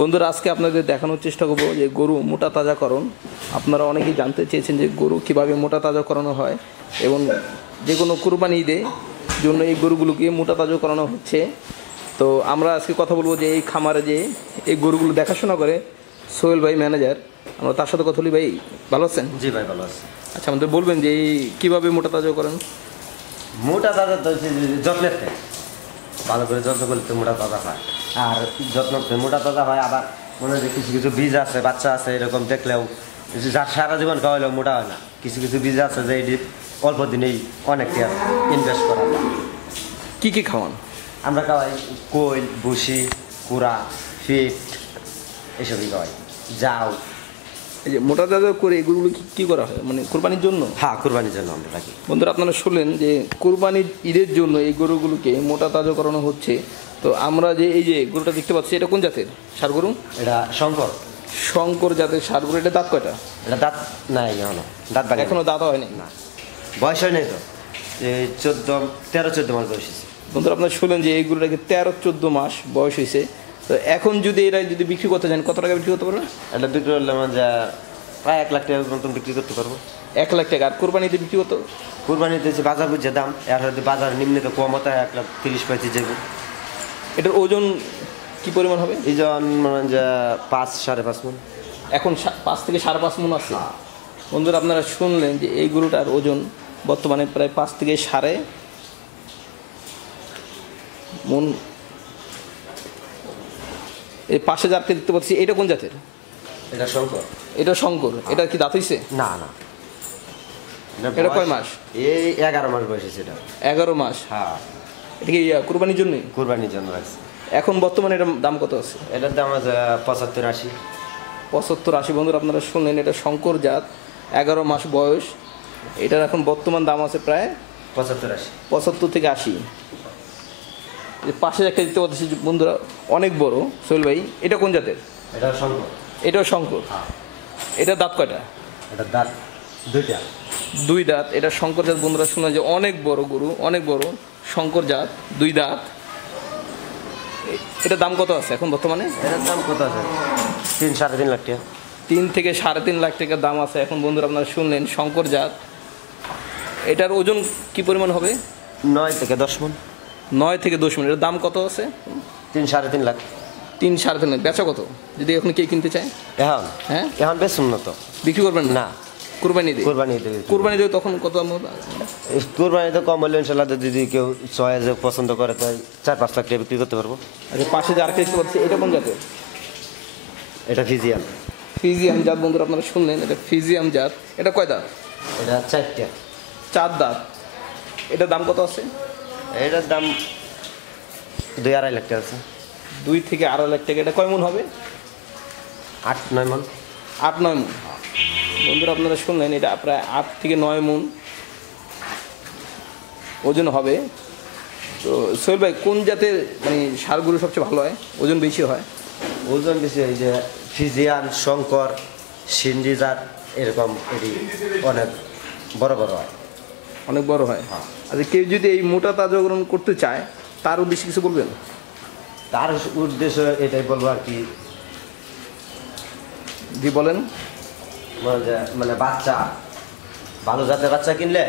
বন্ধুরা আজকে আপনাদের দেখানোর চেষ্টা করব যে গরু মোটা তাজাকরণ। আপনারা অনেকেই জানতে চেয়েছেন যে গরু কীভাবে মোটা তাজা করানো হয় এবং যে কোনো কুরবানি ঈদের জন্য এই গরুগুলোকে মোটা তাজা করানো হচ্ছে। তো আমরা আজকে কথা বলবো যে এই খামারে যে এই গরুগুলো দেখাশোনা করে সোহেল ভাই ম্যানেজার, আমরা তার সাথে কথা বলি। ভাই ভালো আছেন? জি ভাই ভালো আছে। আচ্ছা, আমাদের বলবেন যে এই কীভাবে মোটা তাজা করেন? মোটা তাজা তো যত্নের থেকে ভালো করে যত্ন করতে মোটা তাজা হয়, আর যত্ন মোটা তাজা হয়। আবার মনে হয় যে কিছু কিছু বীজ আছে, বাচ্চা আছে, এরকম দেখলেও যার সারা জীবন খাওয়াইলেও মোটা হয় না। কিছু কিছু বীজ আছে যে এটি অল্প দিনেই অনেকটা ইনভেস্ট করা যায়। কী কী খাওয়ান? আমরা খাওয়াই কোয়েল, ভুসি, কুড়া, ফিট, এসবই খাওয়াই, যাও। এই যে মোটা তাজা করে এই গরুগুলো কী করা হয়, মানে কোরবানির জন্য? হ্যাঁ, কুরবানির জন্য আমরা রাখি। বন্ধুরা আপনারা শুনলেন যে কোরবানির ঈদের জন্য এই গরুগুলোকে মোটা তাজা করানো হচ্ছে। তো আমরা যে এই যে গরুটা দেখতে পাচ্ছি, এটা কোন জাতের ষাঁড় গরু? এটা শঙ্কর। শঙ্কর জাতের ষাঁড় গরু। এটা দাঁত কয়টা? এটা দাঁত নাই এখনো, দাঁত বাকি এখনো দাঁত হয়নি। না, বয়স হয় নাই তো, এই 13-14 মাস বয়স হয়েছে। বন্ধুরা আপনারা শুনলেন যে এই গরুটাকে 13-14 মাস বয়স হয়েছে। তো এখন যদি এরা যদি বিক্রি করতে চান, কত টাকা বিক্রি করতে পারবে? এটা বিক্রি করলে মানে যা প্রায় 1 লাখ টাকার মতন বিক্রি করতে পারবো। 1 লাখ টাকা। আর কোরবানিতে বিক্রি করতে? কুরবানিতে যে বাজার বুঝছে দাম, এর যদি বাজার নিম্নে তো কম হতে 1,30,35 যাবে। এটার ওজন কি পরিমাণ হবে? এই জন মানে যা 5-5.5 মণ। এখন 5 থেকে 5.5 মণ আছে। বন্ধুরা আপনারা শুনলেন যে এই গরুটার ওজন বর্তমানে প্রায় 5 থেকে 5.5 মণ। এই পাশে যাকে দেখতে পাচ্ছি, এটা কোন জাতের? এটা শঙ্কর। এটা শঙ্কর। এটা কি দাঁত হইছে? না না, এটা কয় মাস? এই 11 মাস বয়স হয়েছে এটা। 11 মাস। হ্যাঁ, এটা কি কুরবানির জন্যই? কুরবানির জন্য রাখছি। এখন বর্তমানে এটার দাম কত আছে? এটার দাম আছে 75-80। 75-80। বন্ধুরা আপনারা শুনলেন, এটা শঙ্কর জাত, 11 মাস বয়স। এটার এখন বর্তমান দাম আছে প্রায় 75-80। 75 থেকে 80। যে পাশে একটা দেখতে পাচ্ছি বন্ধুরা, অনেক বড়। সোহেল ভাই, এটা কোন জাতের? এটা শঙ্কর। এটাও শঙ্কর। এটা দাঁত কয়টা? এটার দাঁত 2টা। 2 দাঁত। এটা শঙ্কর জাত। বন্ধুরা শুনলেন যে অনেক বড় গরু, অনেক বড় শঙ্কর জাত, 2 দাঁত। এটা দাম কত আছে এখন বর্তমানে? এটার দাম কত আছে? 3-3.5 লাখ টাকা। 3 থেকে 3.5 লাখ টাকা দাম আছে এখন। বন্ধুরা আপনারা শুনলেন শঙ্কর জাত। এটার ওজন কি পরিমাণ হবে? 9 থেকে 10 মণ। 9 থেকে 10 মণ। এটার দাম কত আছে? 3-3.5 লাখ। 3-3.5 লাখ। বেচা কত যদি এখন কে কিনতে চায়? এখন হ্যাঁ, এখন বেশি না তো, বিক্রি করবেন না। কুরবানি দিয়ে? কুরবানি দেবে। কুরবানি দিয়ে তখন কত? কুরবানিতে কম হলে ইনশাল্লাহ যদি কেউ চয়েস পছন্দ করে তাই 4-5 লাখ টাকা বিক্রি করতে পারবো। আচ্ছা, পাশে যে আরেকটা দেখতে পাচ্ছি, এটা কোন জাতের? এটা ফিজিয়ান। ফিজিয়াম জাত। বন্ধুরা আপনারা শুনলেন, এটা ফিজিয়াম জাত। এটা কয় দাঁত? এটা 4টা। 4 দাঁত। এটার দাম কত আছে? এটার দাম 2-2.5 লাখ টাকা আছে। 2 থেকে 2.5 লাখ টাকা। এটা কয় মণ হবে? 8-9 মণ। 8-9 মণ। বন্ধুরা আপনারা শুনলেন, এটা প্রায় 8 থেকে 9 মণ ওজন হবে। তো সোহেল ভাই, কোন জাতের মানে ষাঁড় গরু সবচেয়ে ভালো হয়, ওজন বেশি হয়? ওজন বেশি এই যে ফিজিয়ান, শঙ্কর, সিন্ধি জাত, এরকম এটি অনেক বড় বড় হয়। অনেক বড় হয়। আচ্ছা, কেউ যদি এই মোটা তাজাকরণ করতে চায়, তার উদ্দেশ্যে কিছু বলবেন? তার উদ্দেশ্য এটাই বলবো আর কি, জি বলেন। মানে বাচ্চা ভালো জাতের বাচ্চা কিনলে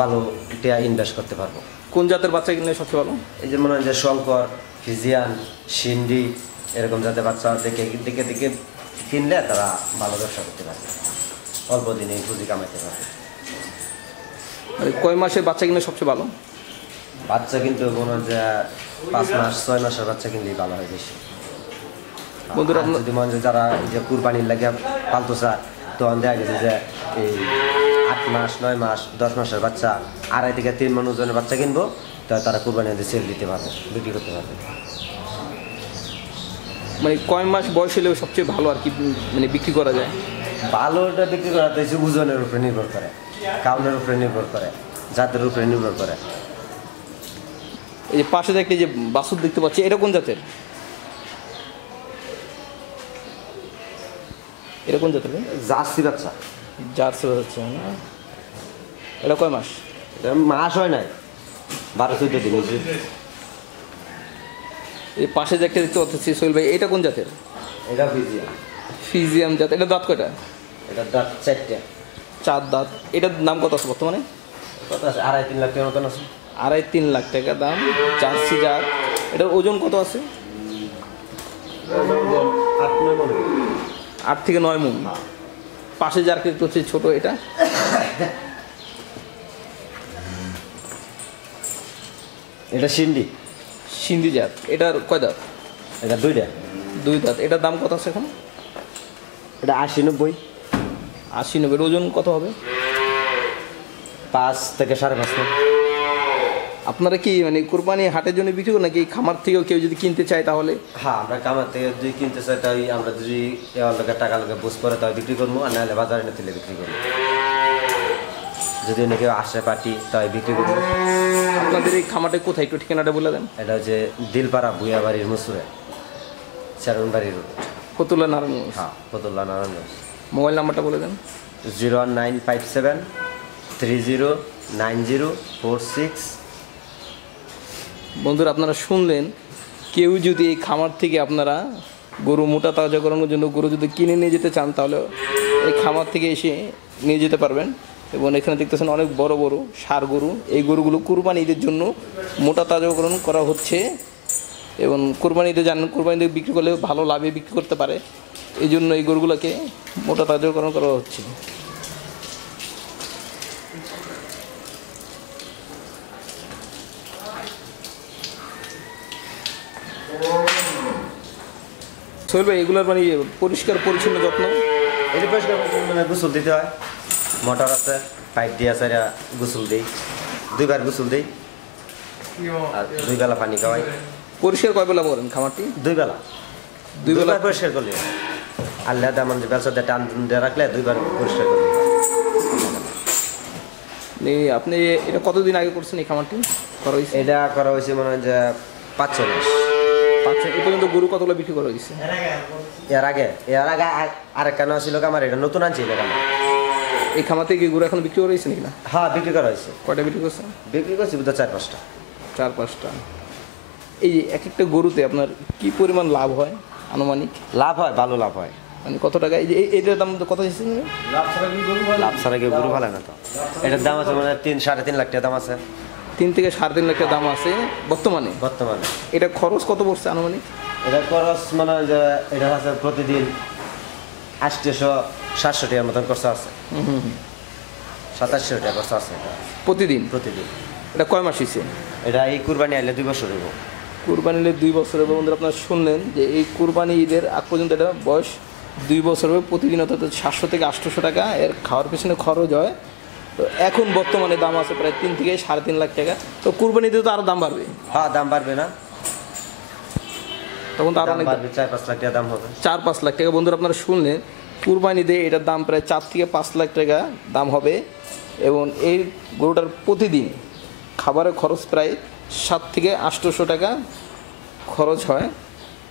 ভালো টাকা ইনভেস্ট করতে পারবো। কোন জাতের বাচ্চা কিনলে সবচেয়ে ভালো? এই যে মনে হয় যে শঙ্কর, ফিজিয়ান, সিন্ধি, এরকম জাতের বাচ্চা দেখে দেখে দেখে কিনলে তারা ভালো ব্যবসা করতে পারবে, অল্প দিনে পুঁজি কামাইতে পারবে। মানে কয় মাসের বাচ্চা কিনলে সবচেয়ে ভালো? বাচ্চা কিন্তু মনে হয় যে 5 মাস 6 মাসের বাচ্চা কিনলেই ভালো হয় বেশি। বন্ধুরা যদি মনে হয় যারা এই যে কুরবানির লাগে পালতো চায়, তখন দেখা গেছে যে এই 8 মাস 9 মাস 10 মাসের বাচ্চা 2.5 থেকে 3 মণ ওজনের বাচ্চা কিনবো, তো তারা কুরবানিতে সেল দিতে পারবে, বিক্রি করতে পারবে। মানে কয় মাস বয়স হলেও সবচেয়ে ভালো আর কি মানে বিক্রি করা যায়? ভালোটা বিক্রি করা তো ওজনের উপরে নির্ভর করে, কাউনের উপরে নির্ভর করে, জাতের উপরে নির্ভর করে। এই যে পাশে একটা যে বাছুর দেখতে পাচ্ছি, এটা কোন জাতের? এটা কোন জাতের? জার্সি বাচ্চা। জার্সি বাচ্চা না? এটা কয় মাস? এটা মাস হয় নাই, 12-14 দিন হয়েছে। এই পাশে যে একটা দেখতে পাচ্ছি সোহেল ভাই, এটা কোন জাতের? এটা বিজিয়া ফিজিয়াম জাত। এটা দাঁত কয়টা? এটা দাঁত 4টা। 4 দাঁত। এটার দাম কত আছে বর্তমানে? কত আছে? 2.5-3 লাখ টাকার মতন আছে। 2.5-3 লাখ টাকা দাম। জার্সি জাত। এটার ওজন কত আছে? 8-9 মণ। 8 থেকে 9 মণ। পাশে যার একটু হচ্ছে ছোট, এটা এটা সিন্ধি। সিন্ধি জাত। এটার কয় দাঁত? এটা 2টা। 2 দাঁত। এটার দাম কত আছে এখন? এটা 80-90। 80-90। ওজন কত হবে? 5 থেকে 5.5 মণ। আপনারা কি মানে কোরবানি হাটের জন্য বিক্রি করেন নাকি খামার থেকেও কেউ যদি কিনতে চায় তাহলে? হ্যাঁ, আমরা কামার থেকে যদি কিনতে চাই তাই আমরা যদি এওয়ার লোকের টাকা লোকের বুঝ করে তাই বিক্রি করবো, আর নাহলে বাজারে না তুলে বিক্রি করবো। যদি অন্য কেউ আসে পার্টি তাই বিক্রি করবো। আপনাদের এই খামারটা কোথায় একটু ঠিকানাটা বলে দেন। এটা হচ্ছে দিলপাড়া ভুইয়াবাড়ির মুসুরে, চেরনবাড়ির রোড। ফতুল্লা নারায়ণ। হ্যাঁ, ফতুল্লা নারায়ণ। মোবাইল নাম্বারটা বলে দেন। 01957309046। বন্ধুরা আপনারা শুনলেন, কেউ যদি এই খামার থেকে আপনারা গরু মোটা তাজা করানোর জন্য গরু যদি কিনে নিয়ে যেতে চান তাহলে এই খামার থেকে এসে নিয়ে যেতে পারবেন। এবং এখানে দেখতেছেন অনেক বড় বড় ষাঁড় গরু। এই গরুগুলো কুরবানি ঈদের জন্য মোটা তাজাকরণ করা হচ্ছে এবং কুরবানি ঈদে জানেন কুরবানি ঈদে বিক্রি করলে ভালো লাভে বিক্রি করতে পারে, এই জন্য এই গরুগুলোকে মোটা তাজাকরণ করা হচ্ছে। সোহেল ভাই, এগুলোর মানে পরিষ্কার পরিচ্ছন্ন যত্ন? এটা পরিষ্কার মানে গোসল দিতে হয়, মোটর আছে, পাইপ দিয়ে আছে, গোসল দিই, 2 বার গোসল দিই, আর 2 বেলা পানি খাওয়াই। পরিষ্কার কয় বেলা করেন খামারটি? 2 বেলা। 2 বেলা পরিষ্কার করলে আল্লাহ তেমন যে ব্যবসা টান দিয়ে রাখলে 2 বার পরিষ্কার করলে। আপনি এটা কতদিন আগে করছেন এই খামারটি করা হয়েছে? এটা করা হয়েছে মনে হয় যে 5-6 মাস। 5 এই পর্যন্ত গরু কতগুলো বিক্রি করা হয়েছে? এর আগে আরেক কেন ছিল আমার, এটা নতুন আনছিল আমার। এই খামার থেকে গরু এখন বিক্রি করা হয়েছে নাকি না? হ্যাঁ, বিক্রি করা হয়েছে। কয়টা বিক্রি করছেন? বিক্রি করছি বোধহয় 4-5টা। 4-5টা। এই যে এক একটা গরুতে আপনার কি পরিমাণ লাভ হয় আনুমানিক? লাভ হয়, ভালো লাভ হয়। মানে কত টাকা? এই যে এইটার দাম কত দিচ্ছেন? লাভ ছাড়া কি গরু ভালো না তো। এটার দাম আছে মানে 3-3.5 লাখ টাকা দাম আছে। 3 থেকে 3.5 লাখ টাকা দাম আছে বর্তমানে। এটা খরচ কত পড়ছে আনুমানিক? এটা খরচ মানে যে এটা আছে প্রতিদিন 800-700 টাকার মতন খরচ আছে। 2700 টাকা খরচ আছে প্রতিদিন। এটা কয় মাস হয়েছে? এটা এই কুরবানি আইলে 2 বছর হইব। কুরবানি ঈদের 2 বছর হবে। বন্ধুরা আপনারা শুনলেন যে এই কুরবানি ঈদের আগ পর্যন্ত এটা বয়স 2 বছর হবে। প্রতিদিন অর্থাৎ 700 থেকে 800 টাকা এর খাওয়ার পেছনে খরচ হয়। তো এখন বর্তমানে দাম আছে প্রায় 3 থেকে 3.5 লাখ টাকা। তো কুরবানি ঈদে তো আরও দাম বাড়বে। হ্যাঁ, দাম বাড়বে না, তখন তো আরও অনেক 4-5 লাখ টাকা দাম হবে। 4-5 লাখ টাকা। বন্ধুরা আপনারা শুনলেন, কুরবানি ঈদে এটার দাম প্রায় 4 থেকে 5 লাখ টাকা দাম হবে এবং এই গরুটার প্রতিদিন খাবারের খরচ প্রায় 7 থেকে 800 টাকা খরচ হয়।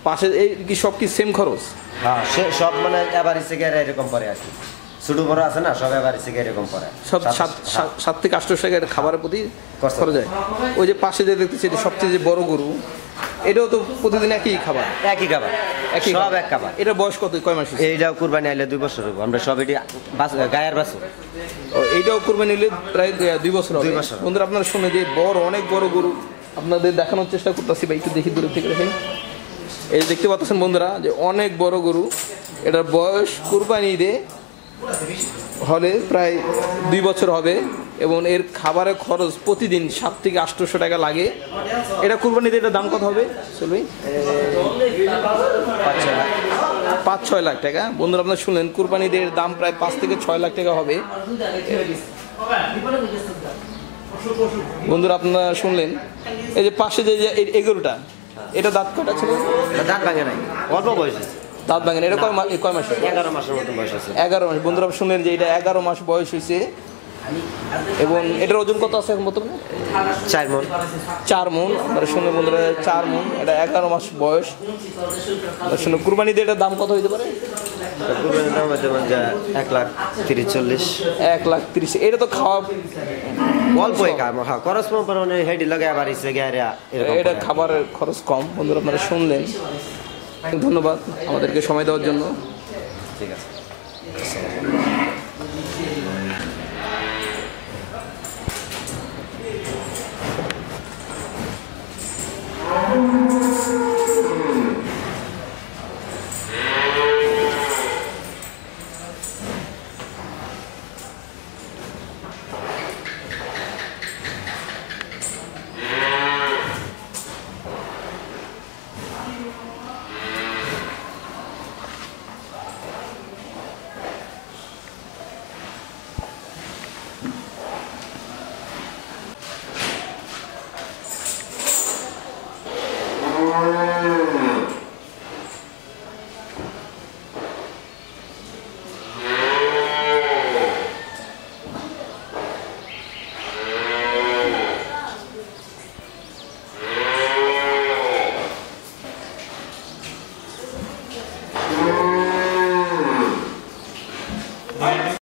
পাশে এই কি সব কি সেম খরচ? হ্যাঁ, সব মানে এভারেজে গেলে এরকম পড়ে আর কি। ছোটো বড় আছে না, সব এভারেজে এরকম পড়ে। সব 7 থেকে 800 টাকা খাবারের প্রতি খরচ হয়। ওই যে পাশে যে দেখতেছি এটা সবচেয়ে যে বড় গরু, এটাও তো প্রতিদিন একই খাবার? একই খাবার, সব এক খাবার। এটা বয়স কত, কয় মাস? এইটাও কুরবানি আইলে 2 বছর হইব। আমরা সব এটি গায়ের বাছুর। এইটাও কুরবানি নিলে প্রায় 2 বছর হবে। বন্ধুরা আপনারা শুনে যে বড় অনেক বড় গরু আপনাদের দেখানোর চেষ্টা করতেছি। ভাই একটু দেখি দূরে থেকে দেখেন। এই দেখতে পাচ্ছেন বন্ধুরা যে অনেক বড় গরু। এটার বয়স কুরবানি ঈদে হলে প্রায় 2 বছর হবে এবং এর খাবারের খরচ প্রতিদিন 7 থেকে 800 টাকা লাগে। এটা কুরবানি ঈদে এটার দাম কত হবে চলবে? 5-6 লাখ টাকা। বন্ধুরা আপনারা শুনলেন, কুরবানি ঈদের দাম প্রায় 5 থেকে 6 লাখ টাকা হবে। বন্ধুরা আপনারা শুনলেন, এই যে পাশে যে এই গরুটা, এটা দাঁত কটা ছিল? দাঁত ভাঙে নাই, অল্প বয়স। দাঁত ভাঙে না। এটা কয় মাস? 11 মাসের মতো বয়স আছে। 11 মাস। বন্ধুরা শুনলেন যে এটা 11 মাস বয়স হয়েছে এবং এটার ওজন কত আছে এখন বর্তমানে? 4 মণ। 4 মণ। আপনারা শুনলেন বন্ধুরা 4 মণ। এটা 11 মাস বয়স। শুনে কুরবানি দিয়ে এটার দাম কত হইতে পারে? কুরবানির দাম হচ্ছে 1,30,40। 1,30,000। এটা তো খাওয়া অল্পই খরচ কম, হেডি লাগে আবার ইসে গেরা, এটা খাবারের খরচ কম। বন্ধুরা আপনারা শুনলেন ধন্যবাদ আমাদেরকে সময় দেওয়ার জন্য। ঠিক আছে।